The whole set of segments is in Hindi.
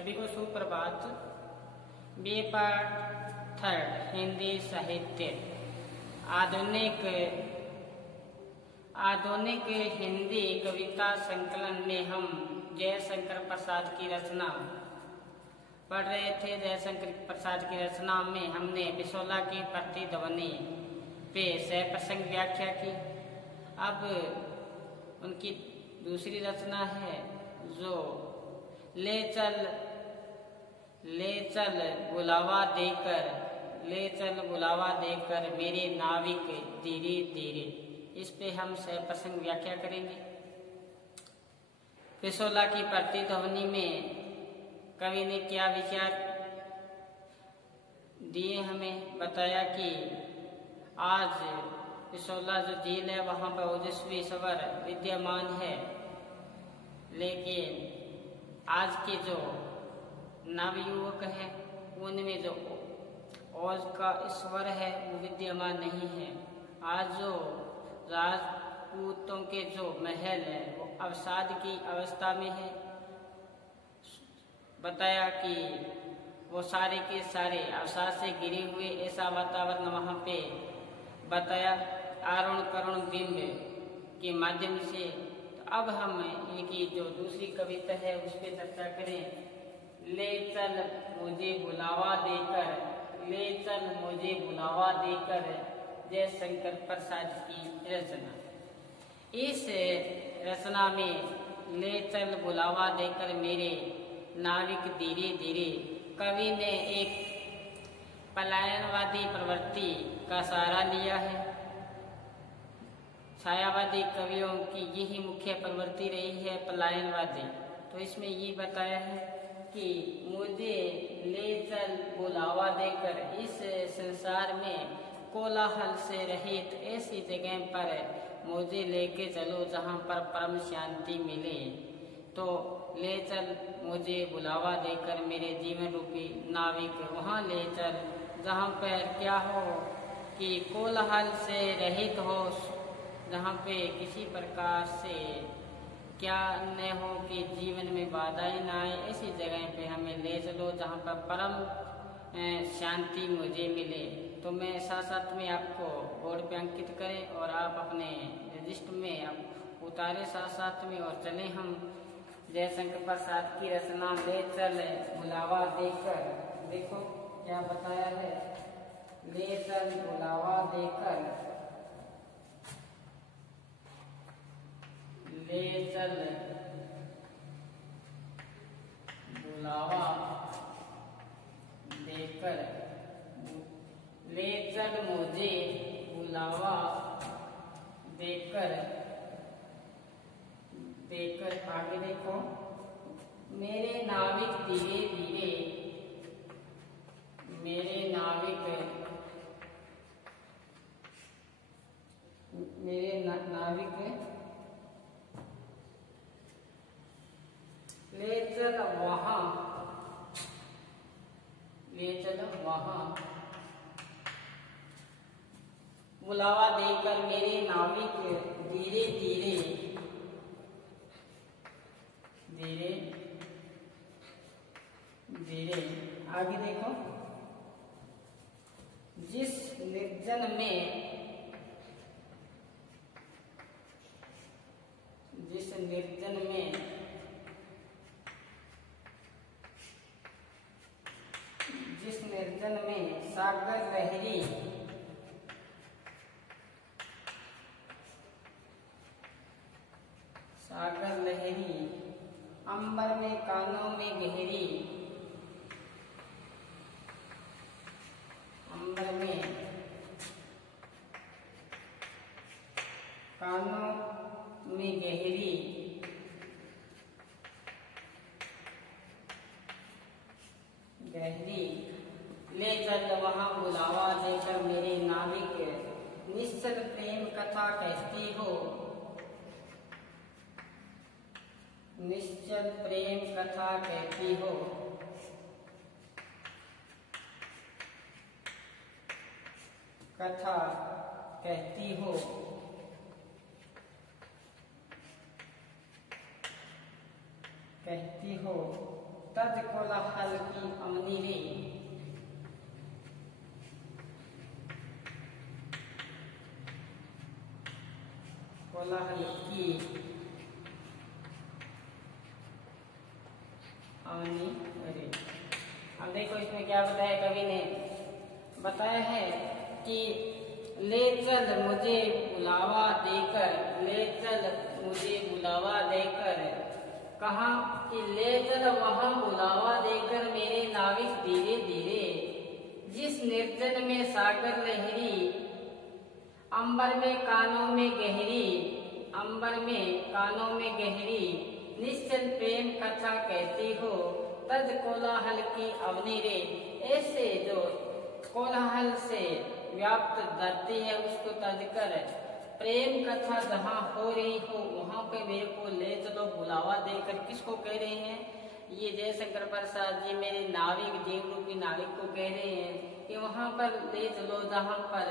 सभी को सुप्रभात। बी पार्ट थर्ड हिंदी साहित्य आधुनिक हिंदी कविता संकलन में हम जयशंकर प्रसाद की रचना पढ़ रहे थे। जयशंकर प्रसाद की रचना में हमने बिसोला की प्रतिध्वनि पे सप्रसंग व्याख्या की। अब उनकी दूसरी रचना है जो ले चल बुलावा देकर मेरे नाविक धीरे धीरे। इस पे हम सप्रसंग व्याख्या करेंगे। बिसोला की प्रतिध्वनि में कवि ने क्या विचार दिए, हमें बताया कि आज बिसोला जो झील है वहाँ पर ओजस्वी सवर विद्यमान है, लेकिन आज के जो नवयुवक है उनमें जो ओज का स्वर है वो विद्यमान नहीं है। आज जो राजपूतों के जो महल है वो अवसाद की अवस्था में है। बताया कि वो सारे के सारे अवसाद से गिरे हुए ऐसा वातावरण वहाँ पे बताया आरुण करुण बिंब के माध्यम से। तो अब हम इनकी जो दूसरी कविता है उस पर चर्चा करें। ले चल मुझे बुलावा देकर जयशंकर प्रसाद की रचना। इस रचना में ले चल बुलावा देकर मेरे नाविक धीरे धीरे कवि ने एक पलायनवादी प्रवृत्ति का सहारा लिया है। छायावादी कवियों की यही मुख्य प्रवृत्ति रही है, पलायनवादी। तो इसमें ये बताया है कि मुझे ले चल बुलावा देकर इस संसार में कोलाहल से रहित ऐसी जगह पर मुझे लेके चलो जहाँ पर परम शांति मिले। तो ले चल मुझे बुलावा देकर मेरे जीवन रूपी नाविक वहाँ ले चल जहाँ पर क्या हो कि कोलाहल से रहित हो, जहाँ पे किसी प्रकार से क्या न हो कि जीवन में बाधाएं ना आए। ऐसी जगह पे हमें ले चलो जहाँ पर परम शांति मुझे मिले। तो मैं साथ साथ में आपको बोर्ड पे अंकित करें और आप अपने रजिस्टर में आप उतारे साथ साथ में और चले हम जयशंकर प्रसाद की रचना ले चल बुलावा देकर। देखो क्या बताया है, ले चल बुलावा देकर, ले चल बुलावा देकर, ले चल मुझे बुलावा देकर आगे देखो मेरे नाविक धीरे धीरे, मेरे नाविक ले चल वहाँ बुलावा देकर मेरे नाविक धीरे धीरे आगे देखो जिस निर्जन में सागर लहरी अंबर में कानों में गहरी, अंबर में कानों में गहरी, ले चल वहाँ बुलावा देकर मेरे नाविक निश्चल प्रेम कथा कहती हो, निश्चल प्रेम कथा कहती हो। कथा कहती हो कहती हो तज कोलाहल की अवनी रे। कोलाहल की अवनी रे। अब देखो इसमें क्या बताया कवि ने, बताया है कि ले चल मुझे बुलावा देकर, ले चल मुझे बुलावा देकर, कहाँ कि ले चल वहां बुलावा देकर मेरे नाविक धीरे धीरे, जिस निर्जन में सागर लहरी, अंबर में कानों में गहरी, अंबर में कानों में गहरी, निश्चल प्रेम कथा कहती हो, तज कोलाहल की अवनी रे। ऐसे जो कोलाहल से व्याप्त धरती है उसको तज कर प्रेम कथा जहाँ हो रही हो वहां पे मेरे को ले चलो बुलावा देकर। किसको कह रहे हैं? ये जयशंकर प्रसाद जी मेरे नाविक, जीव रूपी नाविक को कह रहे हैं कि वहां पर ले चलो जहाँ पर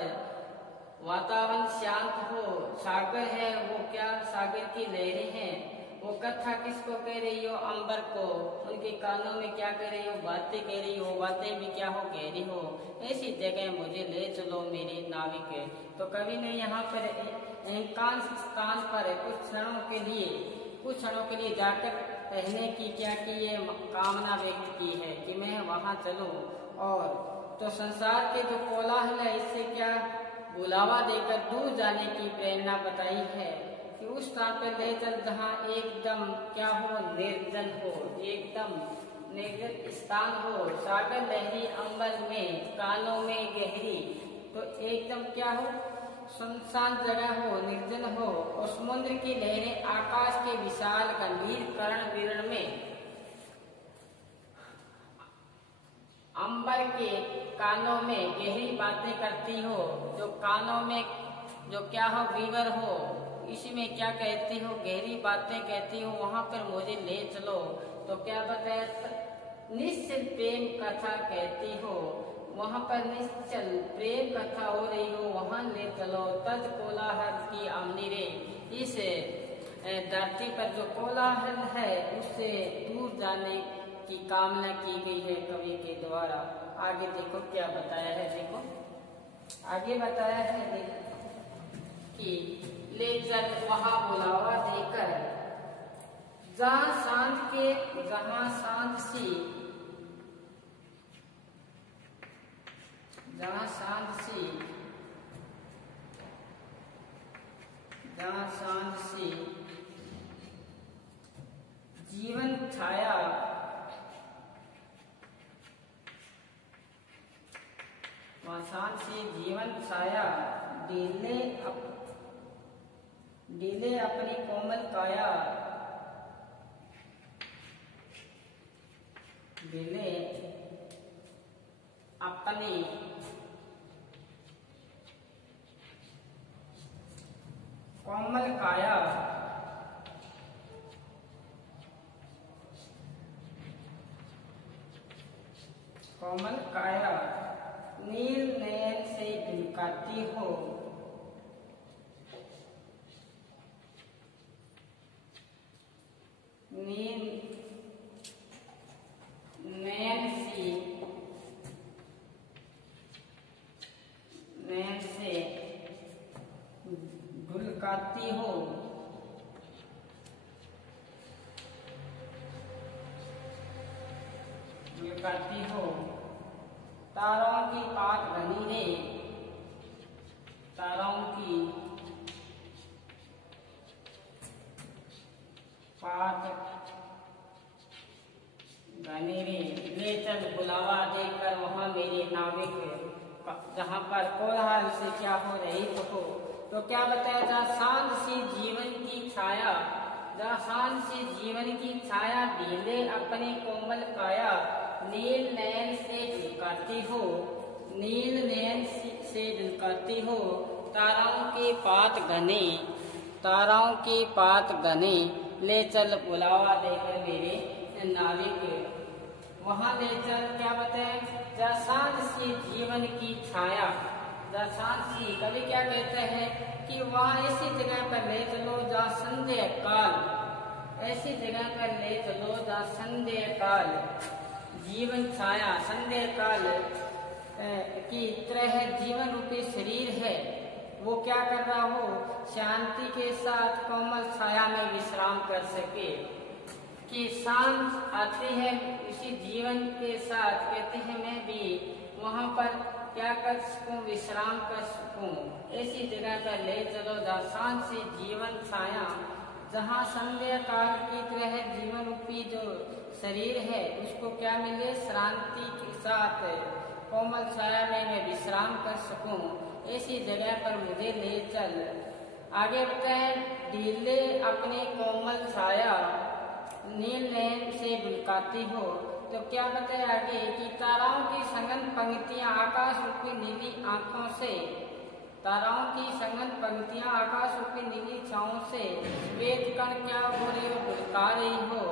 वातावरण शांत हो, सागर है वो क्या, सागर की लहरें हैं, वो कथा किसको कह रही हो? अंबर को। उनके कानों में क्या कह रही हो? बातें कह रही हो, बातें भी क्या हो कह रही हो, ऐसी जगह मुझे ले चलो मेरे नाविक। तो कवि ने यहाँ पर एकांत स्थान पर कुछ क्षणों के लिए जाकर रहने की क्या की है, कामना व्यक्त की है कि मैं वहां चलूं। और तो संसार के जो कोलाहल है इससे क्या बुलावा देकर दूर जाने की प्रेरणा बताई है कि उस स्थान पर ले चल जहाँ एकदम क्या हो, निर्जन हो, एकदम निर्जन स्थान हो, सागर लहरी अंबर में कानों में गहरी, तो एकदम क्या हो, सुनसान जगह हो, निर्जन हो, और समुद्र की लहरें आकाश के विशाल गंभीर कर्ण विरण में, अंबर के कानों में गहरी बातें करती हो, जो कानों में जो क्या हो विवर हो, इसी में क्या कहती हो, गहरी बातें कहती हो, वहां पर मुझे ले चलो। तो क्या बताया, निश्चल प्रेम कथा कहती हो, वहां पर निश्चल प्रेम कथा हो रही हो, वहां ले चलो। तज कोलाहल की अवनी रे, इस धरती पर जो कोलाहल है उससे दूर जाने की कामना की गई है कवि के द्वारा। आगे देखो क्या बताया है, देखो आगे बताया है कि ले चल वहां बुलावा देकर, जहाँ शांत सी, जहाँ शांत सी जीवन छाया, शांत सी जीवन छाया, डीले अपनी कोमल काया, डीले अपनी कोमल काया, कोमल काया, नील नयन से झुमकाती हो, नील नयन से ढुलकाती हो, ढुलकाती हो, तारों की पात घनी रे, तारों की पात घनी रे। ले चल बुलावा देकर वहां मेरे नाविक, जहाँ पर कोलाहल से क्या हो रही तो क्या बताया, जहाँ शांत सी जीवन की छाया, जहाँ शांत सी जीवन की छाया, ढीले अपनी कोमल काया, नील नयन से झुलकाती हो, नील नयन से झुलकाती हो, ताराओं के पात घने, ताराओं के पात घने, ले चल बुलावा देकर मेरे नाविक, वहां ले चल क्या बताए, जहाँ शांत सी जीवन की छाया, जहाँ शांत सी, कभी क्या कहते हैं कि वहां ऐसी जगह पर ले चलो जहाँ संध्या काल ऐसी जगह पर ले चलो जहाँ संध्या काल जीवन छाया, संध्या काल की तरह जीवन रूपी शरीर है, वो क्या कर रहा हो, शांति के साथ कोमल छाया में विश्राम कर सके। कि सांस आती है उसी जीवन के साथ, कहते हैं मैं भी वहाँ पर क्या कर सकूं, विश्राम कर सकूं। ऐसी जगह पर ले चलो जहाँ शांत से जीवन छाया, जहाँ संध्या काल की तरह जीवन रूपी जो शरीर है उसको क्या मिले, शांति के साथ कोमल छाया में मैं विश्राम कर सकूं। ऐसी जगह पर मुझे ले चल। आगे बताए, ढीले अपनी कोमल छाया नील नयन से बुलकाती हो। तो क्या बताया आगे कि ताराओं की संगन पंक्तियां आकाश रूपी नीली आंखों से, ताराओं की संगन पंक्तियां आकाश रूपी नीली छाओं से श्वेत कण क्या हो रही हो, बुलका रही हो।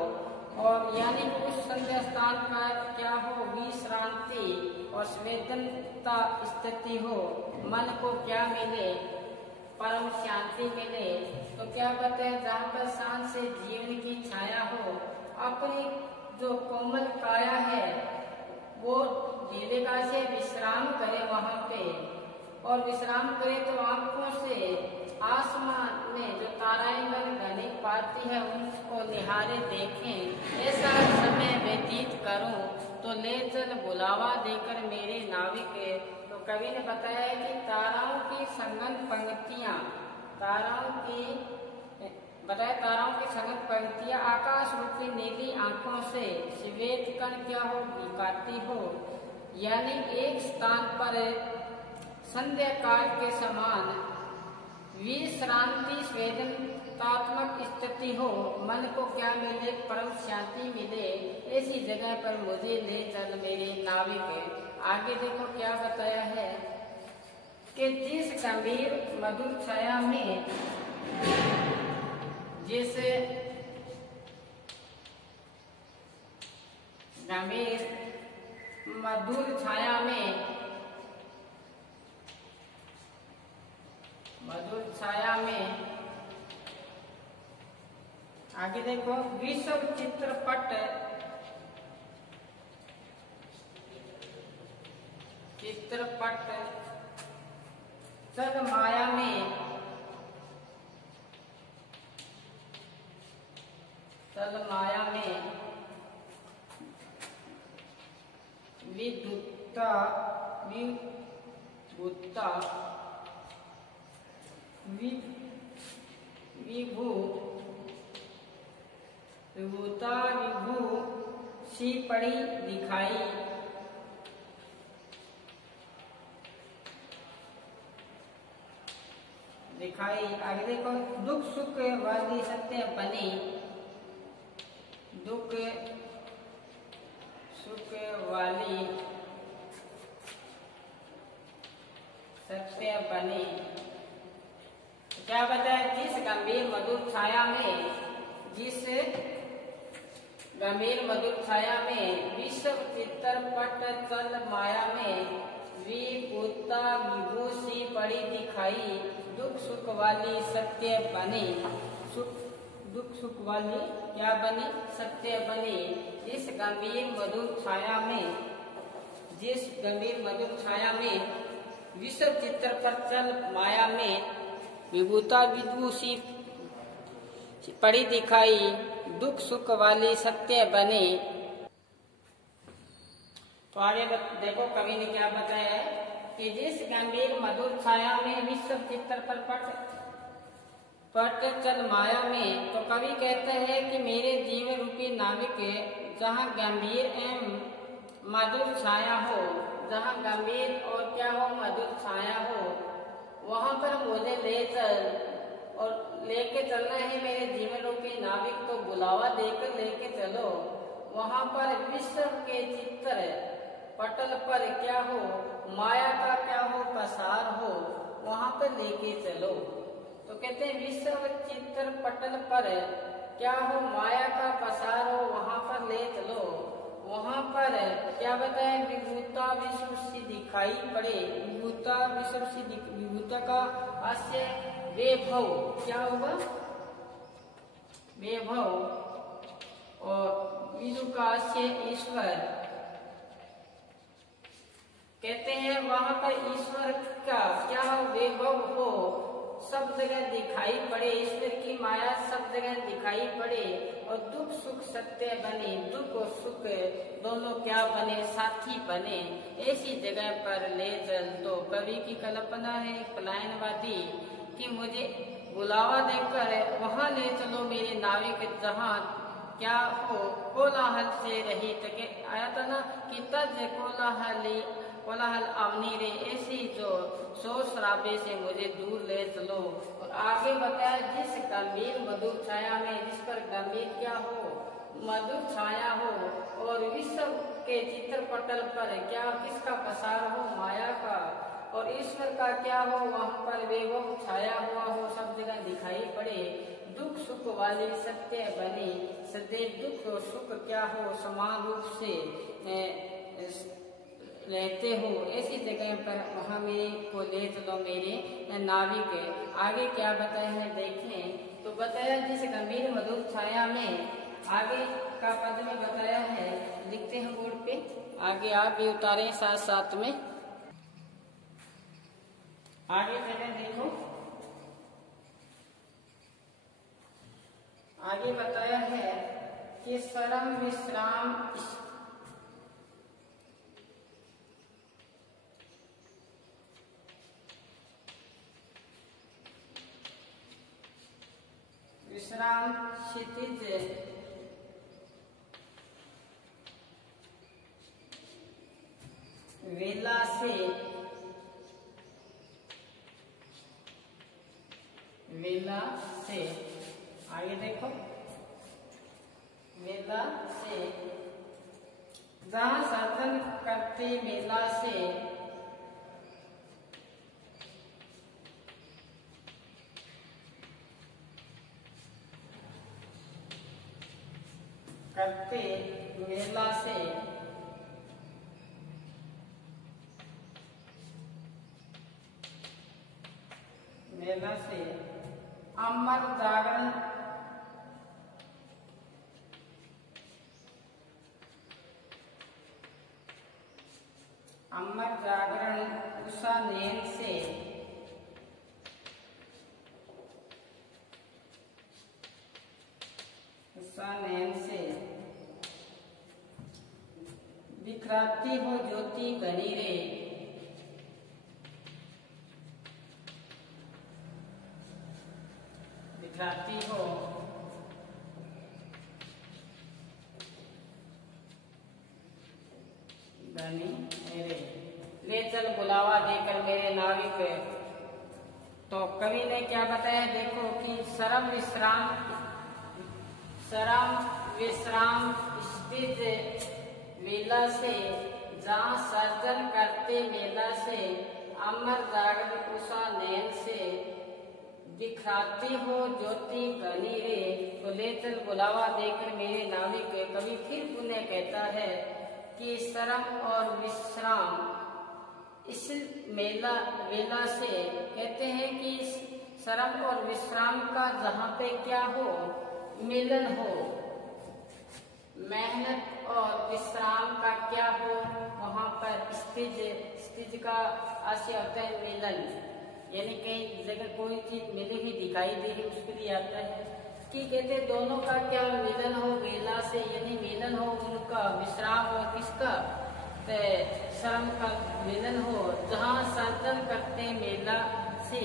और यानी उस संध्या स्थान पर क्या हो, विश्रांति और संवेदनता स्थिति हो, मन को क्या मिले, परम शांति मिले। तो क्या बताए, जहाँ पर शांत से जीवन की छाया हो, अपनी जो कोमल काया है वो ढीलेगा से विश्राम करे वहाँ पे, और विश्राम करे तो आंखों से आसमान में जो ताराएं घनी पाती है उनको निहारे देखें। ऐसा समय व्यतीत करूं तो ले चल बुलावा देकर मेरे नाविक। तो कवि ने बताया है कि ताराओं की संगन पंक्तियां, ताराओं की संगन पंक्तियां आकाश रूपी नीली आंखों से श्वेत कण क्या हो, बुलकाती हो। यानी एक स्थान पर संध्या काल के समान विश्रांति संवेदनात्मक स्थिति हो, मन को क्या मिले, परम शांति मिले। ऐसी जगह पर मुझे ले चल मेरे नाविक। आगे देखो क्या बताया है कि जिस गंभीर मधुर छाया में, जिस गंभीर मधुर छाया में, मधुर छाया में, आगे देखो विश्व चित्रपट, चित्रपट चल माया में, चल माया में विद्युता विभुता विभू विभूता विभू सी पड़ी दिखाई। आगे देखो दुख सुख वाली सत्य बनी, दुख सुख वाली सत्य बनी। क्या बताया, जिस गंभीर मधुर छाया में, जिस गंभीर मधुर छाया में विश्व चित्रपट चल माया में विभूता विभूषी पड़ी दिखाई, दुख सुख वाली सत्य बनी। दुख सुख वाली क्या बनी, सत्य बनी। जिस गंभीर मधुर छाया में, जिस गंभीर मधुर छाया में विश्व चित्रपट चल माया में विभूता विभूषी पड़ी दिखाई, दुख सुख वाली सत्य बने। तो आगे देखो कवि ने क्या बताया है कि जिस गंभीर मधुर छाया में विश्व चित्रपट पट चल माया में, तो कवि कहते हैं कि मेरे जीवन रूपी नाविक, जहाँ गंभीर एवं मधुर छाया हो, जहाँ गंभीर और क्या हो, मधुर छाया हो, वहाँ पर मुझे ले चल। और लेके चलना है मेरे जीवन रूपी नाविक, तो बुलावा देकर लेके चलो। वहाँ पर विश्व के चित्र पटल पर क्या हो, माया का क्या हो, पसार हो, वहाँ पर लेके चलो। तो कहते हैं विश्व चित्र पटल पर क्या हो, माया का पसार हो, वहाँ पर ले चलो। वहाँ पर क्या बताया, विभूता विश्व सी दिखाई पड़े। विभूता विश्व सी, विभूता का हास्य वैभव क्या होगा, वैभव और विदुकास्य ईश्वर। कहते हैं वहां पर ईश्वर का क्या वैभव हो, सब जगह दिखाई पड़े, ईश्वर की माया सब जगह दिखाई पड़े और दुख सुख सत्य बने, दुख और सुख दोनों क्या बने, साथी बने, ऐसी जगह पर ले चल। तो कवि की कल्पना है पलायनवादी कि मुझे बुलावा देकर वहां ले चलो मेरे नाविक, जहां क्या हो कोलाहल से रहित। आया था ना कि तज कोलाहल आवनी रे, ऐसी जो शोर शराबे से मुझे दूर ले चलो। और आगे बताया जिस गंभीर मधुर छाया में, जिस पर गंभीर क्या हो, मधुर छाया हो और विश्व के चित्रपटल पर क्या किसका पसार हो, माया का और ईश्वर का क्या हो, वहां पर वैभव छाया हुआ हो, सब जगह दिखाई पड़े, दुख सुख वाली सत्य बने, सदैव दुख और सुख क्या हो समान रूप से रहते हो, ऐसी जगह पर वहां मेरे को ले चलो मेरे नाविक। आगे क्या बताया है देखें, तो बताया जिस गंभीर मधुर छाया में, आगे का पद में बताया है, लिखते हैं बोर्ड पे, आगे आप भी उतारें साथ साथ में। आगे जगह देखो, आगे बताया है कि सरम विश्राम क्षितिज वेला से आगे देखो, वेला से जहां साधन करते मेला से करते मेला से अमर जागरण उषा नैन से बिखराती हो ज्योति बनी रे, बिखराती हो बनी रे, ले चल बुलावा देकर मेरे नाविक। तो कवि ने क्या बताया देखो कि सरम विश्राम स्थित वेला से जहाँ सर्जन करते मेला से अमर जागरण उषा नैन से दिखाती हो ज्योति घनी रे, तो ले चल बुलावा देकर मेरे नाविक। कवि फिर पुनः कहता है कि शरम और विश्राम इस वेला से कहते हैं कि शरम और विश्राम का जहाँ पे क्या हो मिलन हो, मेहनत और विश्राम का क्या हो, वहाँ पर स्थिज का आशय होता है मिलन, यानी कहीं जगह कोई चीज मिलेगी दिखाई देगी उसके लिए आता है कि कहते दोनों का क्या मिलन हो वेला से, यानी मिलन हो उनका, विश्राम हो किसका, श्रम का मिलन हो। जहाँ सर्जन करते मेला से,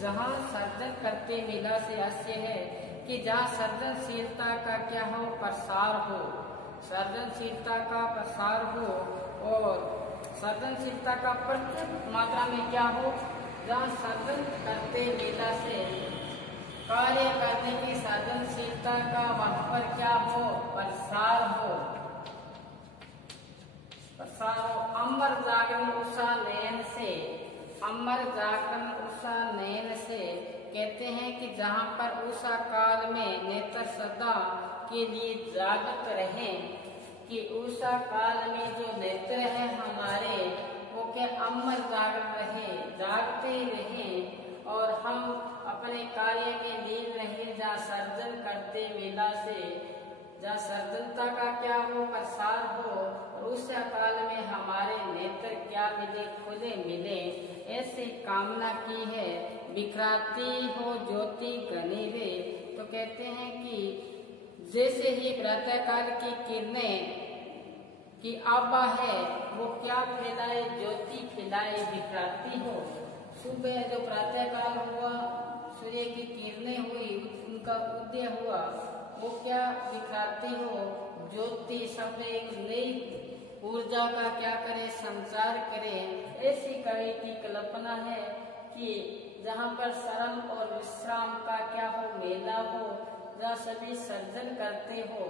जहाँ सर्जन करते मेला से आशय है कि जहाँ सर्जनशीलता का क्या हो प्रसार हो, सर्जनशीलता का प्रसार हो और सर्जनशीलता का प्रचुर मात्रा में क्या हो, जहाँ सर्जन करते मेला से कार्य करने की सर्जनशीलता का वहां पर क्या हो प्रसार हो, अमर जागरण उषा नयन से, अमर जागरण उषा नयन से कहते हैं कि जहाँ पर उषा काल में नेत्र सदा के लिए जागत रहे, कि उषा काल में जो नेत्र है हमारे वो क्या अमर जागरण रहे, जागते रहे और हम अपने कार्य के लीन रहे, जहाँ सर्जन करते मेला से, जहाँ सर्जनता का क्या हो प्रसार हो, और उस काल में हमारे नेत्र क्या मिले खुले मिले, ऐसी कामना की है। बिखराती हो ज्योति घनी रे, तो कहते हैं कि जैसे ही प्रातः काल की किरणें की आभा है वो क्या फैलाए, ज्योति फैलाए, बिखराती हो। सुबह जो प्रातः काल हुआ, सूर्य की किरणें हुई, उनका उदय हुआ, वो क्या बिखराती हो, ज्योति सब एक नई ऊर्जा का क्या करे, संचार करे। ऐसी कवि की कल्पना है कि जहाँ पर श्रम और विश्राम का क्या हो मेला हो, जहाँ सभी सर्जन करते हो,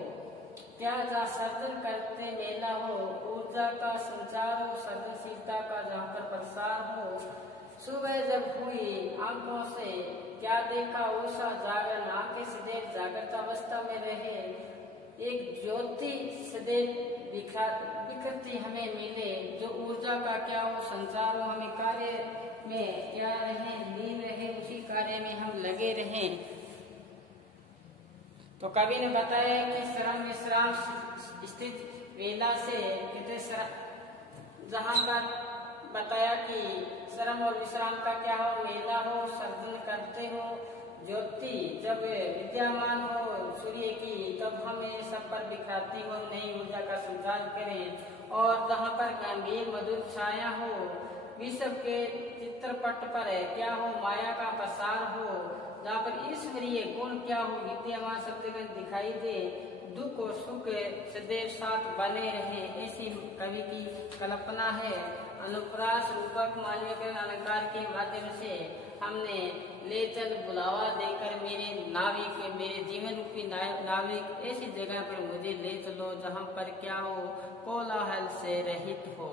क्या जहाँ सर्जन करते मेला हो, ऊर्जा का संचार हो, सर्जनशीलता का जहाँ पर प्रसार हो। सुबह जब हुई आंखों से क्या देखा, उषा जागरण, आंखें सदैव जागृत अवस्था में रहे, एक ज्योति सदैव बिखरती हमें मिले, जो ऊर्जा का क्या हो संचार हो, हमें कार्य में क्या रहे, लीन रहे, उसी कार्य में हम लगे रहें। तो कवि ने बताया कि श्रम विश्राम स्थित वेला से जहाँ का बताया कि श्रम और विश्राम का क्या हो मेला हो, सर्जन करते हो, ज्योति जब विद्यमान हो सूर्य की, तब हमें सब पर बिखराती हो, नई ऊर्जा का संचार करें। और जहाँ पर गंभीर मधुर छाया हो, विश्व के चित्रपट पर क्या हो माया का प्रसार हो, जहाँ पर ईश्वरीय गुण क्या हो विद्यमान सब जगह दिखाई दे, दुख और सुख सदैव साथ बने रहे, ऐसी कवि की कल्पना है। अनुप्रास रूपक मानवीकरण अलंकार के माध्यम से हमने ले चल बुलावा देकर मेरे नाविक, मेरे जीवन रूपी नाविक, ऐसी जगह पर मुझे ले चलो जहाँ पर क्या हो कोलाहल से रहित हो।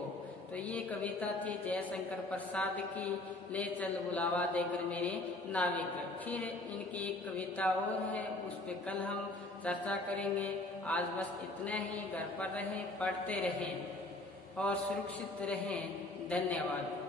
तो ये कविता थी जयशंकर प्रसाद की, ले चल बुलावा देकर मेरे नाविक। फिर इनकी एक कविता और है, उस पर कल हम चर्चा करेंगे। आज बस इतना ही, घर पर रहें, पढ़ते रहें और सुरक्षित रहें। धन्यवाद।